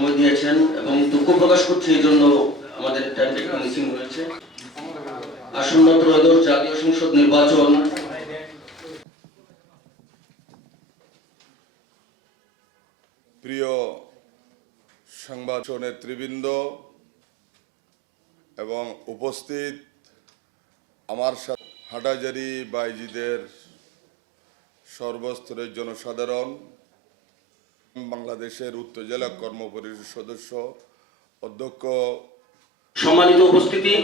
সময় দিয়েছেন এবং দুঃখ প্রকাশ করছি এই জন্য আমাদের টাইমটা একটু মিসিং হয়েছে। আসন্ন ত্রয়োদশ জাতীয় সংসদ নির্বাচন প্রিয় সংবাদ নেতৃবৃন্দ এবং উপস্থিত আমার সাথে হাটহাজারী বাইজিদের সর্বস্তরের জনসাধারণ, বাংলাদেশের উত্তর জেলা কর্ম পরিষদ সদস্য অধ্যক্ষ, সম্মানিত উপস্থিতি,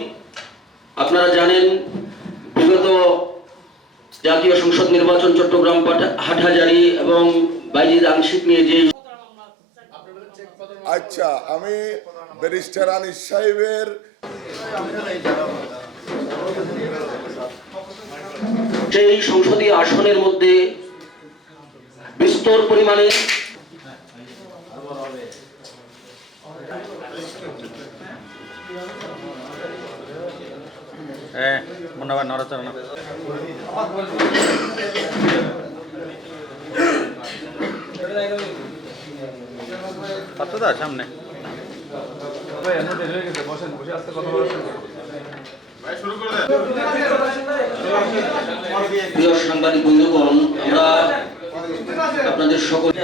আপনারা জানেন বিগত জাতীয় সংসদ নির্বাচন চট্টগ্রাম হাটহাজারী এবং বাইজিদ আংশিক নিয়ে যে আচ্ছা, আমি ব্যারিস্টার আনিস সাহেবের সেই সংসদীয় আসনের মধ্যে বিস্তর পরিমাণে সামনে প্রিয় সাংবাদিক বন্ধুগণ, আমরা আপনাদের সকলে